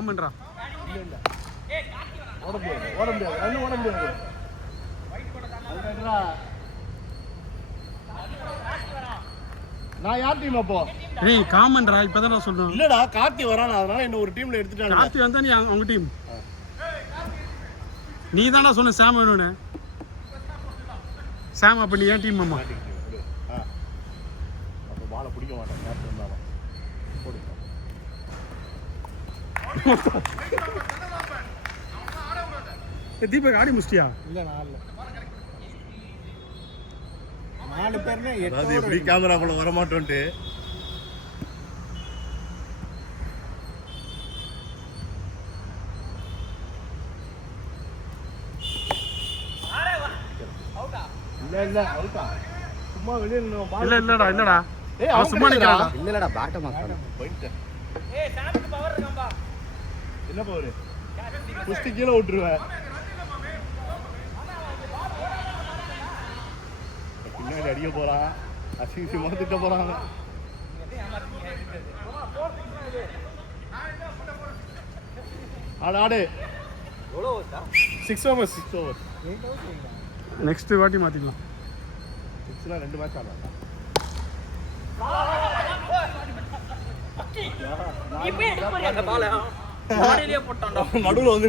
ஆமான்றா. இல்ல ஓட முடியாது இன்னும் ஓட முடியாது. நான் யார் டீம் அப்போ? ஏய் காமன்டா இப்பதான் நான் சொல்றேன். இல்லடா கார்த்தி வரானா, அதனால என்ன ஒரு டீம்ல எடுத்துட்டாங்க. கார்த்தி வந்தா நீ அவங்க டீம். நீ தான்டா சொன்ன சாம் வேணும்னு. சாம் அப்ப நீ ஏன் டீம் மாமா? அப்ப பால பிடிக்க மாட்டேன் கேப்டன் இருந்தாலும். போடு. தீபக் ஆடி முஸ்டியா? இல்ல நான் இல்ல. 4 பேர்ல 8 அது எப்படி கேமராக்குள்ள வர மாட்டோன்ட்டு. இல்ல அவுட்டா. சும்மா வெளிய நின்னு பால் இல்லடா. அவன் சும்மா நிக்கறாடா. இல்லடா பேட்ட மாட்டானே. போயிட்ட. ஏய் சாமுக்கு பவர் இருக்கம்பா. என்ன பவர்? குஸ்தி கீழ விட்டுருவேன். பின்னாடி அடிக்க போறான். அசிசி மொத்தட்ட போறாங்க. ஆடு எவ்வளவு ஓவர்டா? 6 ஓவர்ஸ். நெக்ஸ்ட் வாட்டி மாத்திக்கலாம். 6ல 2 மேட்ச் ஆடுறாங்க. இப்போ எடுப்பறி அந்த பால் மாடியிலே போட்டான்டா. நடுவுல வந்து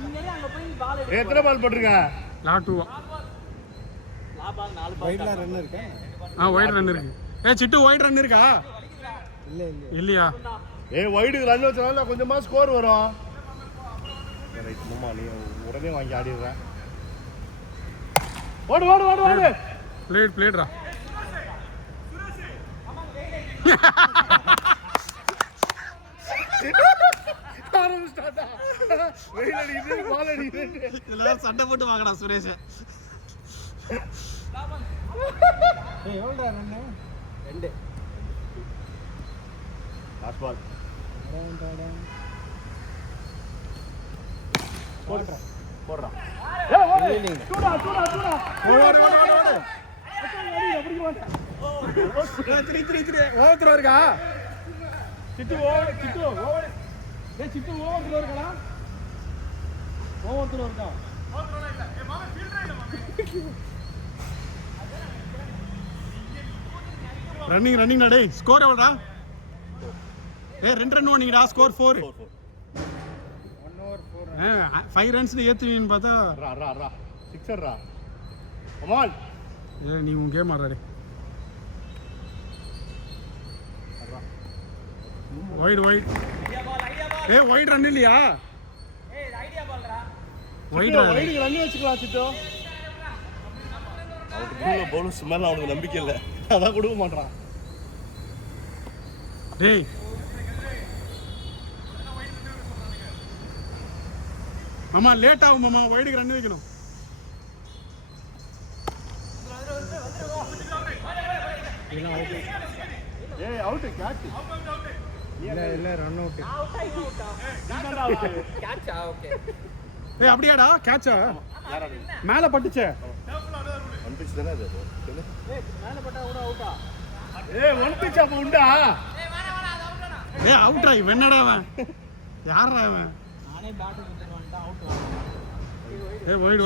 நீங்களே அங்க போய் பால் எத்தனை பால் போட்டுருங்க? லா 2. லா பால் 4 பால். வைட்ல ரன் இருக்கா? வைட் ரன் இருக்கு. சிட்டு வைட் ரன் இருக்கா? இல்லையா? வைடு ரன் வச்சனால கொஞ்சமா ஸ்கோர் வரும். ரைட் மாமா நீ உடனே வாங்கி ஆடிடுற. ஓடு. பிளேட்ரா. ஆரம்பிச்சிட்டாடா. வெயில் அடிக்குது, பால் அடிக்குது. இதெல்லாம் சண்டை போட்டு வாங்கடா சுரேஷ். எவ்வளவுடா ரன்? 2. Last ball. போடுறா. சூடா. ஓடு. 3 ஓவர் இருக்கா? சிட்டு ஓவர். சிட்டு ஓவர் இருக்கா? ஓவர் இருக்கா? ரன்னிங் டேய். ஸ்கோர் எவ்வளோடா? 2 ரன் ஓடிங்கடா. ஸ்கோர் 4. 1 over 4. 5 ரன்ஸ் ஏத்துவீன்னு பார்த்தா ரா சிக்ஸர் ரா. கமான். நீ உன் கேம் ஆடுறா. வைட் வைட் ரன் இல்லையா? ஐடியா பால்டா. வைட் ரன் வச்சுக்கலாம் சிட்டு. அவனுக்கு பவுலர்ஸ் மேல அவனுக்கு நம்பிக்கை இல்லை, அதான் கொடுக்க மாட்டான். டேய் மாமா லேட் ஆகும் மாமா. வைடுக்கு ரன் வைக்கணும். Out catch. இல்ல ரன் அவுட். கேட்சா ஓகே. அப்படியாடா கேட்சா? மேல பட்டுச்சே. ஒன் பிச் தானே அது. மேல பட்டா கூட அவுட்டா? ஒன் பிச் அப்ப உண்டா? அவுட்ரா. என்னடா அவன்? யாரா அவன்? நானே பேட் எடுத்துட்டு அவுட். வைட்.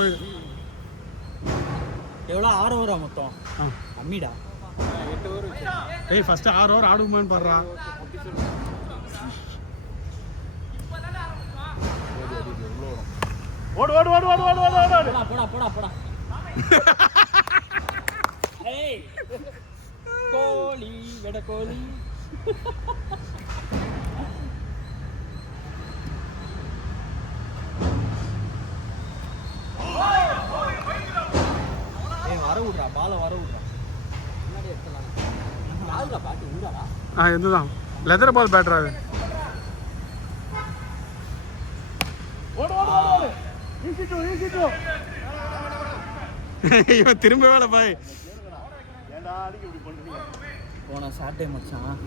எவ்வளோ 6 ஓவரா மொத்தம்? அம்மிடா 8 over வச்சு. ஃபர்ஸ்ட் 6 ஓவர் ஆடுமான்னு பாடுறா. ஓடு. போடா. ஏய் கோலி வெட கோலி. வர விடுறா, பாலை வர விடுறா. முன்னாடி எடுத்துலாம். யாருடா பாட்டு உண்டாடா? இதுதான் லெதர் பால் பேட்டரா அது. ஓடு. Easy two. இவன் திரும்ப வேலை பாய். ஏன்டா அடிக்க இப்படி பண்றீங்க? போன சாட்டர்டே மச்சான்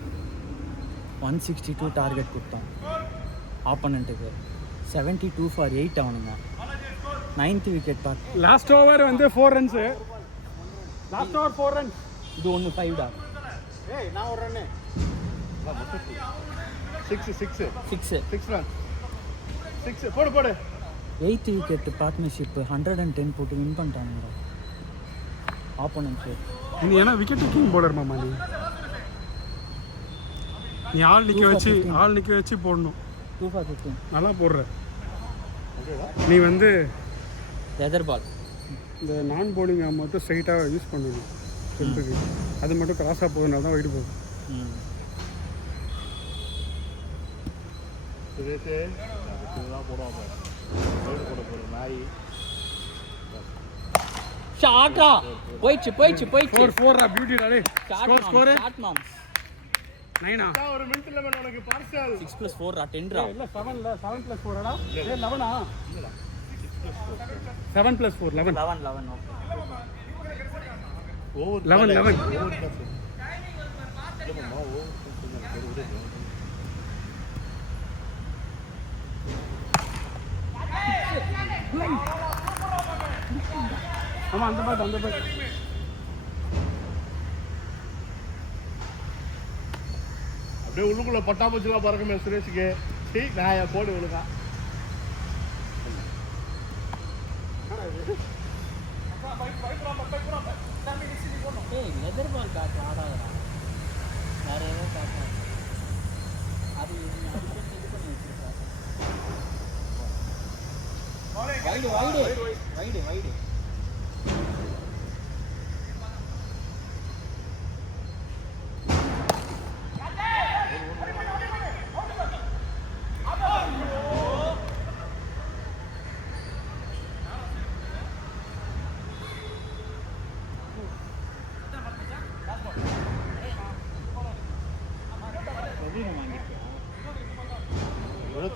162 டார்கெட் கொடுத்தான் ஆப்போனண்ட்டுக்கு. 72 for 8 அவனுங்க. 9th விக்கெட் பார்த்து. லாஸ்ட் ஓவர் வந்து 4 ரன்ஸ். Last over 4 runs. இது ஒன்று 5 டா. நான் ஒரு ரன்னு. சிக்ஸ் 6 ரன் 6 போடு 8th விக்கெட் பார்ட்னர்ஷிப் 110 போட்டு வின் பண்ணிட்டாங்க ஆப்போனன்ட். நீ ஏன்னா விக்கெட் டேக்கிங் போலர் மாமா நீ ஆள் நிற்க வச்சு போடணும். 2 for 15 நல்லா போடுற. நீ வந்து லெதர் பால் இந்த நான் போலிங் மட்டும் ஸ்ட்ரைட்டாக யூஸ் பண்ணணும் ஸ்டெம்புக்கு. அது மட்டும் கிராஸாக போகுதுனால தான் வைட்டு போகும். நாய் ஷாட்டா போயிச்சு 4 பியூட்டிடா டேய். ஸ்கோர் ஷாட் மாம்ஸ் 9 ஒரு மினிட்ல மேல உனக்கு பார்சல் 6 + 4 ரா 10 ரா. இல்ல 7 + 4 டா. ஏ 11 ஆ 7 + 4 11 ஓவர் 11 ஆமா அந்த பாட்டு அப்படியே உள்ளுக்குள்ள பட்டாம்பூச்சிலாம் பறக்குமே சுரேஷுக்கு. சரி நான் போடு ஒழுங்கா. ஏய் லெதர் பால் பேட் ஆடாதடா. வேற ஏதோ பேட் அது இது பண்ணி வச்சிருக்கா. வைடு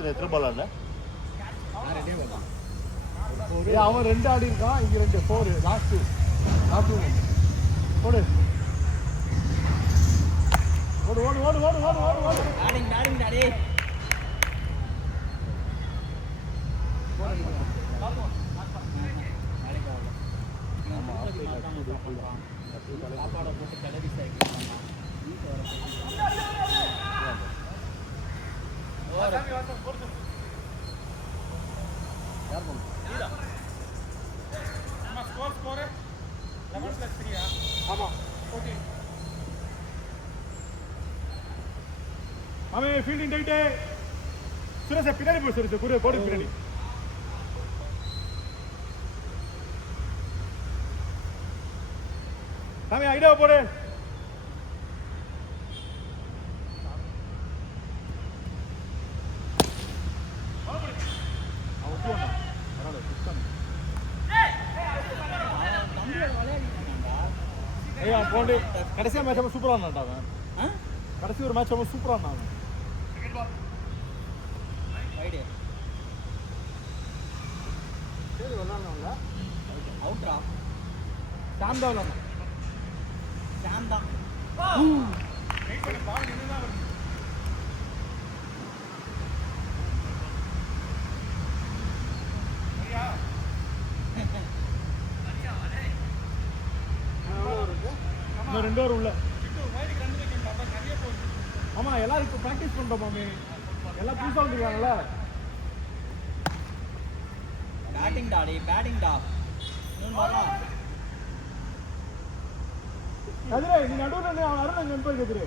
எத்தனை பால் ஆடல? அவன் 2 ஆடி இருக்கான். இங்க 2 4 லாஸ்ட் போடு பேட்டிங் டாடி. சாப்பாடை போட்டு கிளறி சேர்க்கலாம். அவன் ஃபீல்டிங் டைட்டு சுரேஷ் பின்னாடி போய் சுரேஷ் குரு கோடு பின்னாடி. அவன் ஐடியா போடு. போண்டு கடைசியாக மேட்ச் அவன் சூப்பராக இருந்தான். அவன் கடைசி ஒரு மேட்ச் அவன் சூப்பராக இருந்தான். வைடு சரி விளாட்னாங்களா அவுட்ரா. சாம் தான் விளாட்னான். சாம் தான் இன்னும் 2 ஓவர் உள்ள. ஆமா எல்லாரும் இப்போ ப்ராக்டிஸ் பண்ணுறோம் மாமி. எல்லாம் புதுசாக வந்துருக்காங்கல்ல. பேட்டிங் டா கதிரே நீ நடுவில் அவன் அருண் அங்கே போய் கதிரே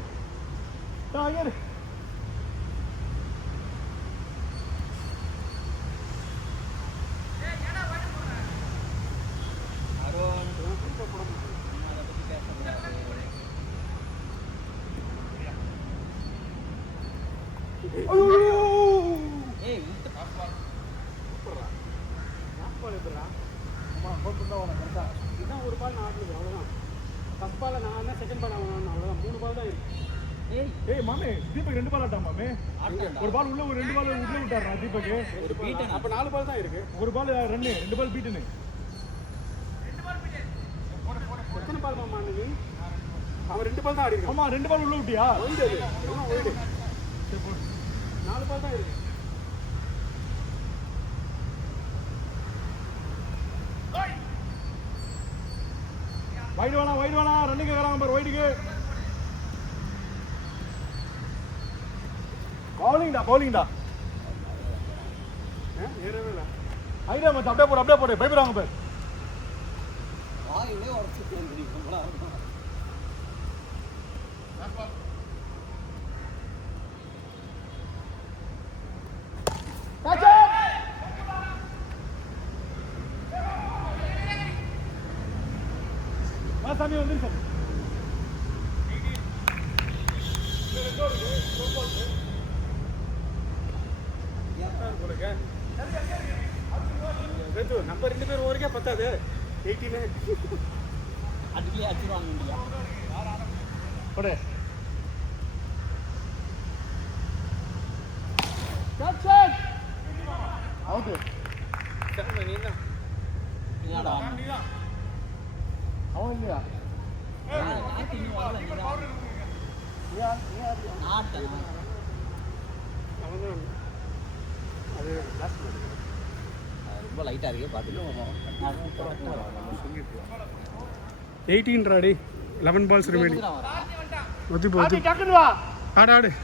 அங்கே இதுதான் ஒரு பால் நான் ஆடுறது அவ்வளோதான். ஃபர்ஸ்ட் பால் நான் தான், செகண்ட் பால் அவன் அவ்வளோதான். 3 பால் தான் இருக்கு. ஏய் மாமே தீபக் 2 பால் ஆட்டான் மாமே. ஒரு பால் உள்ள, ஒரு 2 பால் உள்ள விட்டாரா தீபக்? ஒரு பீட்டன். அப்போ 4 பால் தான் இருக்கு. ஒரு பால் ரன்னு, 2 பால் பீட்டுன்னு. எத்தனை பால் மாமா நீ? அவன் 2 பால் தான் ஆடி. ஆமா 2 பால் உள்ள விட்டியா? ஒயிடு அது. ஆமா ஒயிடு. சரி போ. 4 பால் தான் இருக்கு. வைடு வேணா ரன்னிங் வராம பாரு வைடுக்கு. பவுலிங்டா ஏறவே இல்லை. ஐடியா மச்சான் அப்படியே போடு பயப்படுவாங்க பேர் வாயிலே உடச்சிட்டு வந்துருக்கீங்களா? சாமி வந்துருச்சு நம்ம 2 பேர் ஓவருக்கே பத்தாது. 18 அதுக்குள்ளே அடிச்சுடுவாங்க இந்தியா. போடு அவுட்டு என்னடா அவன் இல்லையா நாட்டு இன்னும் வரல நாட்டு அது லாஸ்ட் மேட்ச். ரொம்ப லைட்டாக இருக்கே பார்த்துட்டு 18 ராடி 11 balls remaining. ஒத்தி போ ஆடி டக்குனு வா ஆடு அப்படியே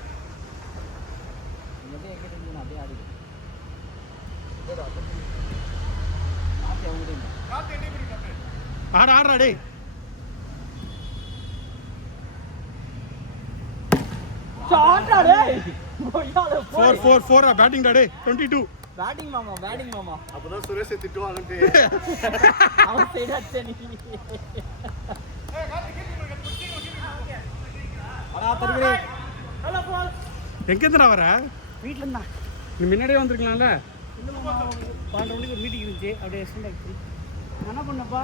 ஆடு ஆடுறா டேய். 4 பேட்டிங் டா டேய். 22 பேட்டிங் மாமா அப்பதான் சுரேஷை திட்டுவாங்கன்ட்டு அவன் சைடு அடிச்ச நீ அடா தருகிறே எங்க இருந்துடா வர? வீட்ல இருந்தா நீ முன்னாடியே வந்திருக்கலாம்ல. 12 மணிக்கு ஒரு மீட்டிங் இருந்துச்சு அப்படியே எக்ஸ்டெண்ட் ஆயிடுச்சு. என்ன பண்ணப்பா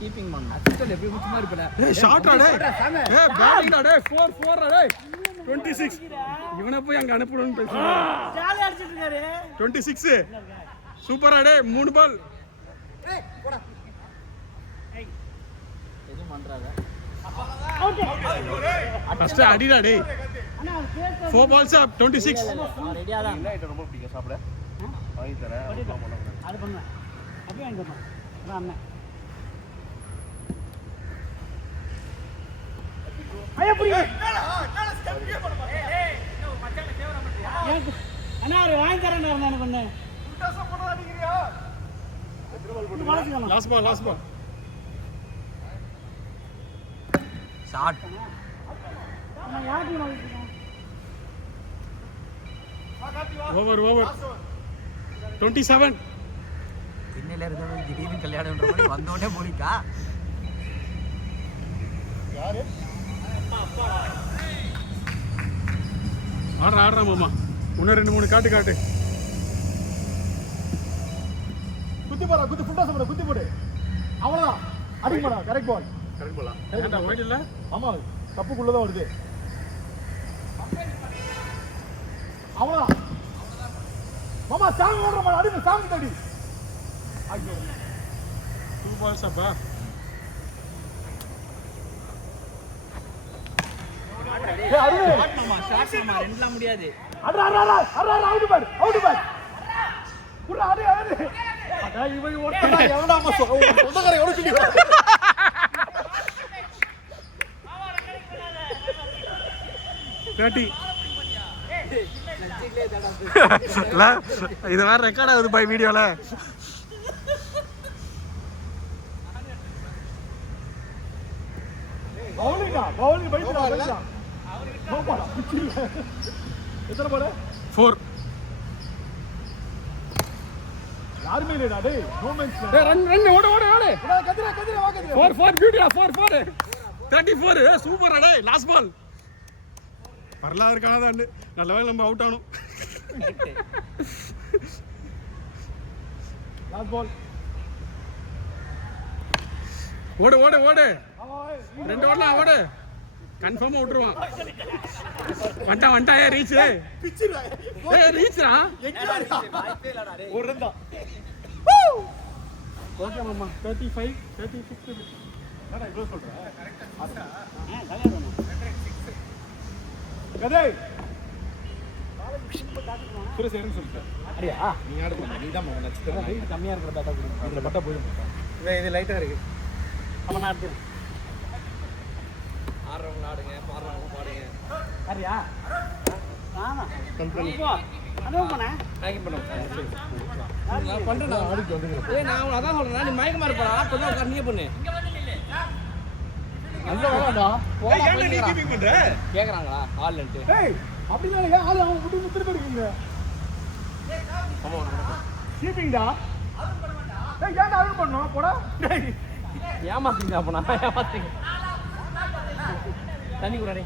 கீப்பிங் பண்ண அசிஸ்டன்ட் எப்படி முச்சுமா இருப்பல ஏய் ஷாட்ரா டேய். ஏய் பேட்டிங் டா டேய். 4 டா டேய். 26 இவனை போய் அங்க அனுப்பணும்னு பேசுறாங்க. ஜாலியா அடிச்சிட்டு இருக்காரு. 26 சூப்பரா டேய். 3 பால். ஏய் போடா ஏய் எதுவும் பண்றாங்க ஃபர்ஸ்ட் அடிடா டேய். அண்ணா பேச 4 balls up 26. ரெடியா தான் என்ன ஐட்டம் ரொம்ப பிடிக்கும் சாப்பிட வாங்கி தரேன் அது பண்ணலாம் அப்படியே வாங்கி தரணும் அதான் அண்ணன் ஐயா புடி அண்ணா அவர் வாங்கி தரேன் எனக்கு ஒண்ணு லாஸ்ட் பால். ஷாட் அண்ணா யாருக்கு வாங்கி ஓவர் 27. திண்ணையில இருந்தவங்க திடீர்னு கல்யாணம்ன்ற மாதிரி வந்தோடனே போலிக்கா யாரு ஆடுறா மாமா. இன்னும் 2-3 காட்டு. குத்தி போடா குத்தி ஃபுல்லா சாப்பிட குத்தி போடு அவ்வளவுதான் அடிக்க மாடா கரெக்ட் பால் ஏன்டா ஒயிட் இல்ல? ஆமா கப்புக்குள்ளதான் வருது அவ்வளவுதான் மாமா சாங் ஓடுற மாதிரி அடி சாங் தடி ஐயோ 2 balls அப்பா. ஏய் அடி மாமா ஷாட் மாமா ரெண்டலாம் முடியாது அடடா அவுட் பால் புரா அடி அடா இவன் ஓடுறா எவனாமா சொந்தக்கார எவனோ சொல்லி 30. இது வேற ரெக்கார்ட் ஆகுது பை வீடியோல. பவுலிங் பைட்டா எத்தனை பால் 4. யாருமே இல்லடா டேய் நோ மென்ஸ் ஏய் ரன் ஓடு கதிரா வா கதிரா 4 பியூட்டியா 4 34 சூப்பரா டேய். லாஸ்ட் பால் பரலாத இருக்கானதான். நல்ல வேளை நம்ம அவுட் ஆனோம். லாஸ்ட் பால் ஓடு 2 ஓடலாம் ஓடு. கன்ஃபார்மா விட்டுருவான். வந்துட்டா ஏ ரீச் ரீச்ரா ஒரு ரன் தான் ஓகே மாமா. 35 36 என்னடா இவ்ளோ சொல்ற கதே சுரேஷ் ஏன்னு சொல்லிட்டேன் அடியா நீ ஆடுமா நீ தான் நட்சத்திரம் வெயிட் கம்மியா இருக்கிற பேட்டா கொடுங்க இதுல பட்டா போயிடும் இது லைட்டா இருக்கு. அப்ப நான் எடுத்துறேன் ஆடுறவங்க ஆடுங்க பாடுறவங்க பாடுங்க அரியா ஆமா போ அதான் போனே நான் பண்றேன் நான் ஆடிட்டு வந்துக்கிறேன் ஏய் நான் அதான் சொல்றேன் நீ மயக்கமா இருப்படா கொஞ்சம் கண்ணியே பண்ணு அங்க வராடா ஏய் ஏன்டா நீ கீப்பிங் பண்ற கேக்குறாங்களா ஆல்ன்ட்டு ஏய் அப்படினா ஏன் ஆளு அவன் முட்டு முத்து போறீங்க கீப்பிங்டா ஏய் ஏன்டா அவுட் பண்ணோம் போடா டேய் ஏமாத்தீங்க அப்ப நான் ஏமாத்தீங்க தண்ணி குறாடே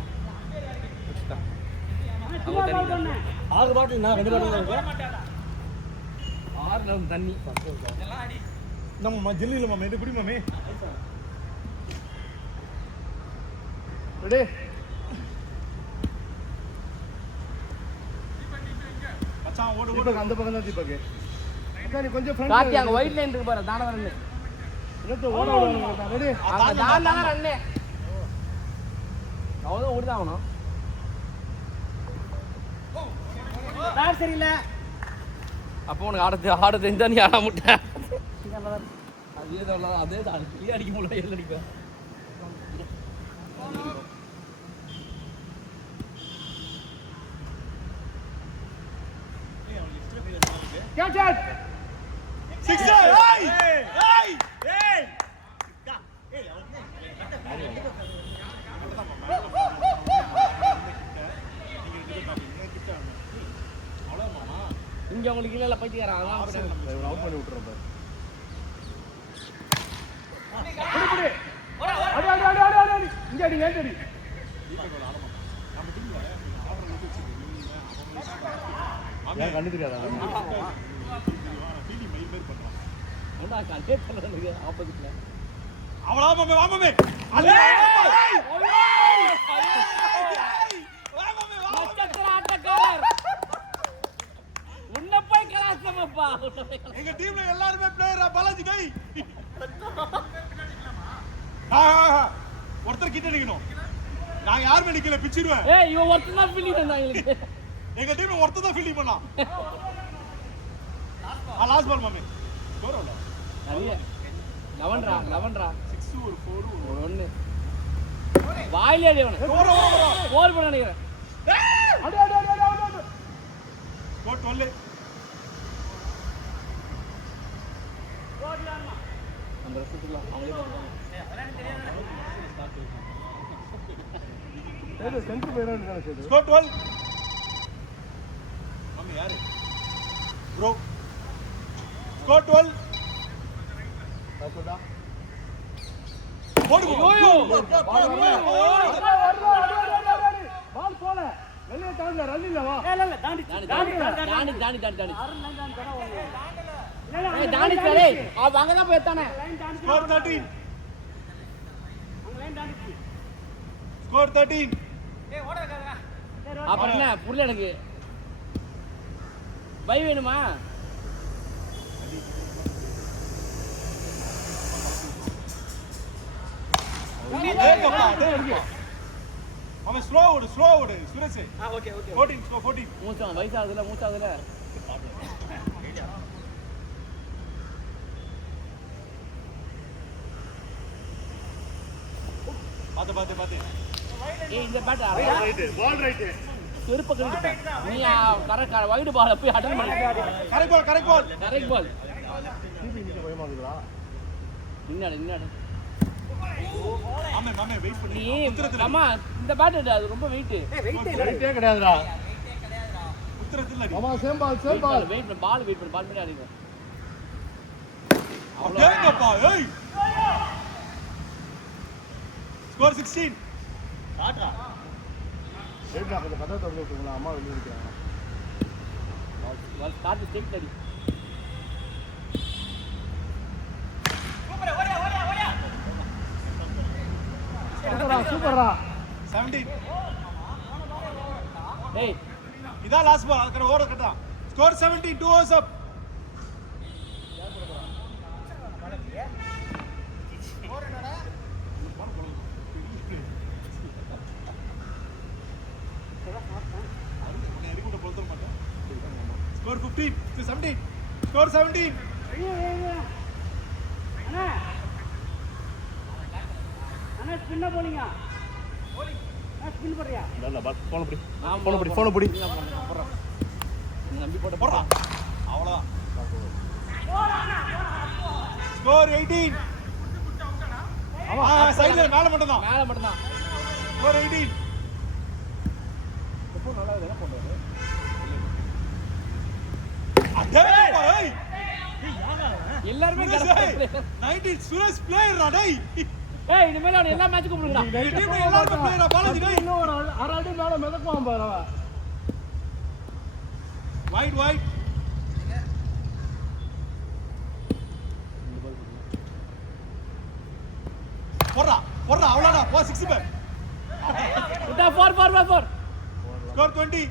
ஆறு பாட்டில் நான் 2 பாட்டில் இருக்கு ஆறு தண்ணி நம்ம ஜில்லில மாமே இது குடி மாமே ரெடி மச்சான் ஓடு ஓடு தீபக் அந்த பக்கம் தான் தீபக் நீ கொஞ்சம் ஃப்ரண்ட் காத்தி அங்க ஒயிட் லைன் இருக்கு பாரு தான ரன்னு ரெடி ஓட ரெடி அங்க தான ரன்னு அவதான் ஓடிதான் ஆகணும் பேட் சரியில்லை அப்போ உனக்கு ஆட தெரிஞ்சா நீ ஆட முட்டேன் அதே தான் அடிக்க முடியல எல்லாம் அடிப்பேன் கேட்ச் இட் சிக்ஸர் ஏய் ஏய் ஏய் இங்க உங்களுக்கு இல்ல பைத்தியக்காரன் அதான் அவுட் பண்ணி விட்டுறோம் பாரு புடி புடி அடி இங்க அடி ஏன் அடி நான் கண்ணு தெரியாதா முண்டா கண்டே பண்ணல ஆப்போசிட்ல அவளா மாமே வா மாமே அல்லே வா மாமே வா நட்சத்திர ஆட்டக்காரர் உன்னை போய் கலாசமப்பா எங்க டீம்ல எல்லாரும் பிளேயரா பாலாஜி டேய் ஒருத்தர் கிட்ட நிக்கணும் நான் யாருமே நிக்கல பிச்சிடுவேன் ஏய் இவன் ஒருத்தன் தான் ஃபீலிங் பண்ணா எங்களுக்கு எங்க டீம்ல ஒருத்தர் தான் ஃபீல்டிங் பண்ணலாம் லாஸ்ட் பால் மாமே ஸ்கோர் அவ்வளோ நிறைய 11 6 ஒரு 4 ஒரு 1 வாயிலே அடிவன போர் பண்ண நினைக்கிறேன் அடி ஸ்கோர் 12 அந்த ரசத்துக்குள்ள அவங்களே ஏதோ சென்டர் போயிரான்னு நினைச்சது ஸ்கோர் 12 மாமே யாரு ப்ரோ ஸ்கோர் 12 அப்படா போடு பால் போல வெளிய தாண்ட ரன் இல்ல வா இல்ல தாண்டி தாண்டி ஏய் தாண்டி சரே அவ அங்க தான் போய்ட்டானே ஸ்கோர் 13 அங்க லைன் தாண்டி ஸ்கோர் 13 அப்புறம் என்ன புரியல எனக்கு பை வேணுமா ஏகப்பா டேய் மாமே ஸ்லோ ஓடு சுரேஷ் ஓகே 14 ஸ்கோர் 14 மூச்சான் வயசாகுதுல பாத்து ஏய் இந்த பேட் பால் ரைட் செருப்பு கழிட்டு நீ கரெக்ட் வைடு பால் போய் அட்டெண்ட் பண்ணு கரெக்ட் பால் கரெக்ட் பால் டிபி நிக்க பயமாகுதுடா நின்னாடு மாமே வெயிட் பண்ணி நீ அம்மா இந்த பேட் அது ரொம்ப வெயிட் வெயிட்டே கிடையாதுடா உத்தரத்துல இல்ல மாமா சேம் பால் வெயிட் பண்ணு பால் பண்ணி அடிங்க அவ்வளோ ஏய் ஸ்கோர் 16 காட்ரா வெயிட்டா கொஞ்சம் கதை திறந்து விட்டுங்களா அம்மா வெளிய நிக்கிறாங்க பால் காட்டு ஸ்டெப் அடி சூப்பர்டா 17 டேய் இதான் லாஸ்ட் பால் அதுக்கு ஓவர் கட்டா score 17 2 overs up Score 15 to 17. Score 17. அண்ணா ஸ்பின்ன போலிங்க ஸ்பின் பண்றியா? இல்ல பால் போன் பிடி நான் போன் பிடி போன் பிடி போடுறேன். நம்பி போட்டு போடுறா அவ்வளோதான் ஸ்கோர் 18 ஆமா சைடுல மேல மட்டும் தான் மேல மட்டும்தான். ஸ்கோர் 18 எப்போ நல்லா இதெல்லாம் போடுவாரு. அடே ஏய் எல்லாருமே சுரேஷ் 19 சுரேஷ் பிளேயர் டேய் ஏய் இனிமேல் அவன் எல்லா மேட்சுக்கும் கூப்பிடுங்கடா. இந்த டீம்ல எல்லாரும் பிளேயரா பாலாஜி டேய் இன்னும் ஒரு அரை அடி மேல மிதக்குவான் பாரு அவன் வைட் போடுறா அவ்வளோடா போ 6 பேர் விட்டா 4 ஸ்கோர் 20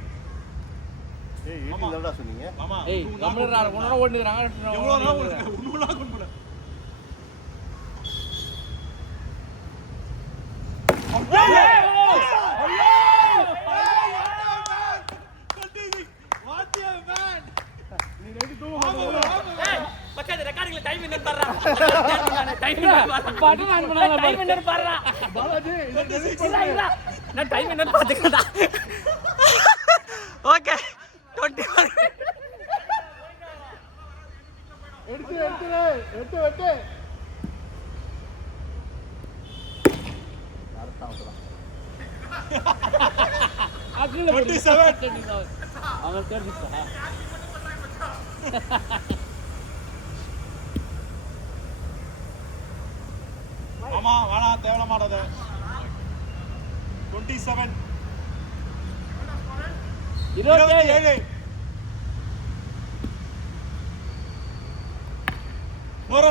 ஏய் 18 லடா சொன்னீங்க ஆமா ஏய் நம்மள ஒண்ணோட ஓடுறாங்க. எவ்வளவு நேரம் ஓடுங்க ஒண்ணுலாம் கொண்டு போற நீ ரெடி தூங்க பச்சா இந்த ரெக்கார்டிங்ல டைம் என்ன தரறா? டைம் பாட்டு நான் பண்ணல. டைம் என்ன பாறடா? பாலாஜி இல்ல நான் டைம் என்ன பாத்துக்கடா. ஓகே 21 எடுத்து அக்ரில 27 அவன் தெரிஞ்சுடா. ஆமா வேணா தேவல மாட்டாத 27 27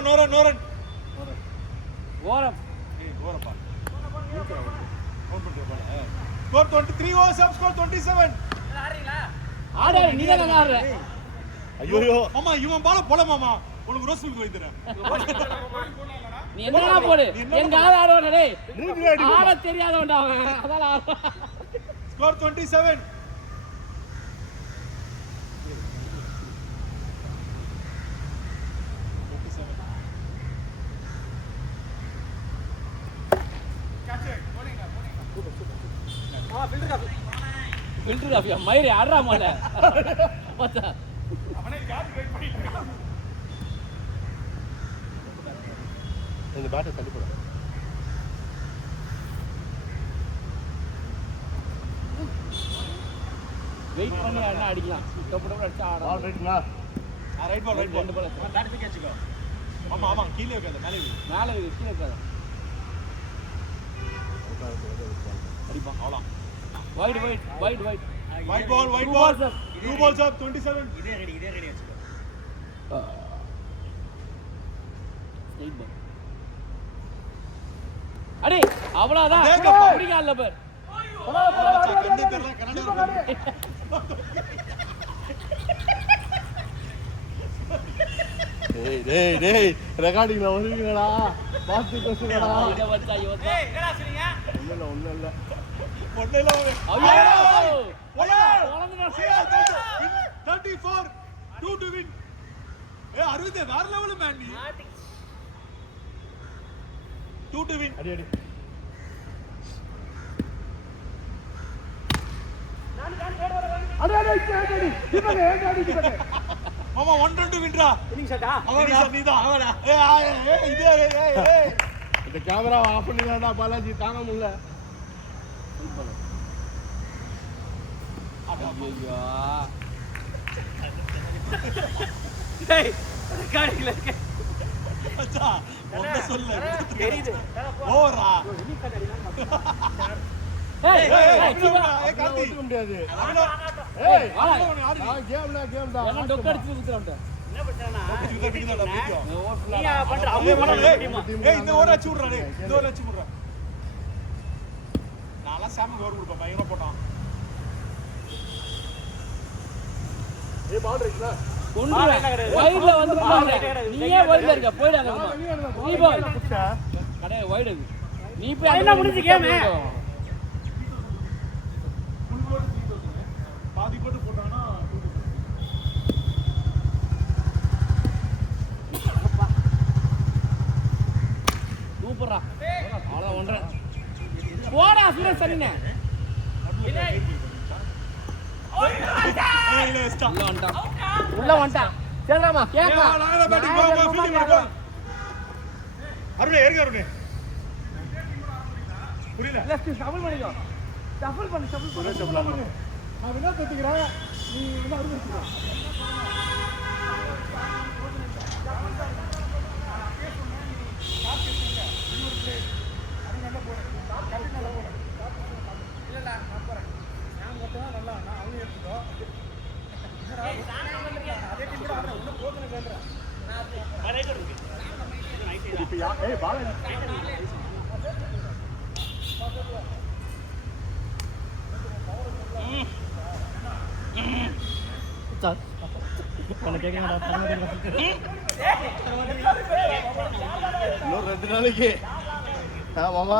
நோரன் ஓரம் ஏய் நோரப்பா கவுண்ட் பண்ணிட்டு போல ஸ்கோர் 23 ஓ சப் ஸ்கோர் 27 ஆடு நீ தான் ஆடுற. ஐயோ மாமா இவன் பால போல மாமா உனக்கு ரோஸ் மில்க் வைத்து தரேன் நீ என்னடா போடு எங்க ஆள ஆடுவடா டேய். மூஞ்சில அடி ஆட தெரியாதவன்டா அவன். அதான் ஆடுறான். ஸ்கோர் 27 ஃபில்டர் காஃபியா மயிரி ஆடுறா மால. பச்சா இந்த பேட்டை தள்ளி போடு வெயிட் பண்ணி ஆடுனா அடிக்கலாம். டப்பு அடிச்சா பால் ஆடலாம். ரைட்டுங்களா ரைட் பால் ரெண்டு பால் பேட் கேட்சுக்கோ ஆமா கீழே வைக்காத மேலே வை மேல கீழ இருக்காத. அடிப்பா அவ்வளோ wide white ball blue balls up 27 straight ball. அடே அவ்வளவுதான். டேக்கப்பா. பிடிக்கல பார். கண்டி தெரியல கன்னட டேய் ரெக்கார்டிங்ல வந்துருக்கீங்கடா பாத்து பேசுங்கடா இங்க வச்சா யோசா. ஒண்ணும் இல்ல ஒண்ணேல ஐயோ போடா போடா. 34 2 to win ஏ அரவிந்த் வேற லெவல் மேன் நீ 2 to win அடி மாமா 1 to win ரா இன்னிங் ஷாட்டா? அவன் நீதான் அவனா இது இந்த கேமரா ஆஃப் பண்ணிடலாம்டா பாலாஜி தாங்க முடியல ஐயோ டேய் ரெக்கார்டிங்ல இருக்கு. அச்சா ஒண்ணு சொல்ல தெரியுது. ஓவரா ஏய் ஏய் காந்தி ஒத்துக்க முடியாது அவன ஏய் வாடா. நான் கேம் தான் எல்லாம் டொக்க அடிச்சு குத்துறான்டா. என்ன பண்றானா? இதுதான் பிடிக்கும் நீ ஓவர் நீ ஃபுல்லா பண்ற அவங்க பண்ண முடியுமா? ஏய் இந்த ஓவர் அடிச்சு விடுறா டேய் இந்த ஓவர் அடிச்சு விடுறா நான்லாம் சாமி ஓவர் கொடுப்பேன் பயங்கரமா போட்டான் ஏய் பால் ரைட்ல கொன்றுவேன். வைட்ல வந்து பாரு. நீயே வைட்ல இருக்க போய்டாங்க. நீ பால் கடை வைட் அது. நீ போய் என்ன முடிஞ்சு கேம்? பாதி போட்டு போட்டானா சூப்பரா. அவ்வளவு ஒன்றரை. போடா சுரேஷ் சரினே. உள்ள வந்துட்டான் சரிடாமா கேட்கா அருணே ஏறுங்க அருணே புரியல ஷஃபிள் பண்ணிக்கோ ஷஃபிள் பண்ணு நான் வினா கத்துக்கிறேன் நீ வந்து அருண் எடுத்துக்கோ இன்னும் 2 நாளைக்கு மாமா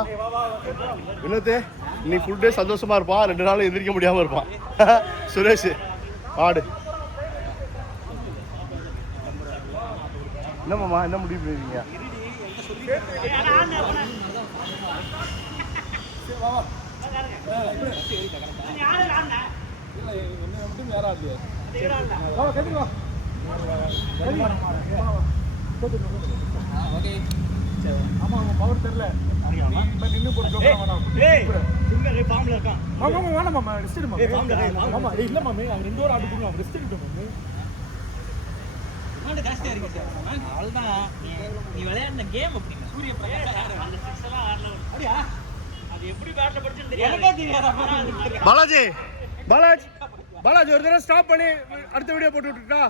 வினோத்து நீ ஃபுல் டே சந்தோஷமா இருப்பான் 2 நாள் எந்திரிக்க முடியாம இருப்பான் சுரேஷ் ஆடு என்ன மாமா என்ன முடிவு பண்ணிருக்கீங்க ஆமா அவன் பவர் தெரியல நின்று போட்டு வேணாம் மாமா ரெஸ்ட் எடுமா மாமா இல்ல மாமே அது 2 ஹவர் ஆட்டு போடுவோம் ரெஸ்ட் எடுக்கணும் மாமே அவ்வளவுதான் நீ விளையாடின கேம் அப்படி சூரிய பிரகாஷ் அந்த 6 எல்லாம் ஆடல அப்படியா அது எப்படி பேட்ல படிச்சுன்னு தெரியாது எனக்கே தெரியாது பாலாஜி ஒரு தடவை ஸ்டாப் பண்ணி அடுத்த வீடியோ போட்டு விட்டுட்டா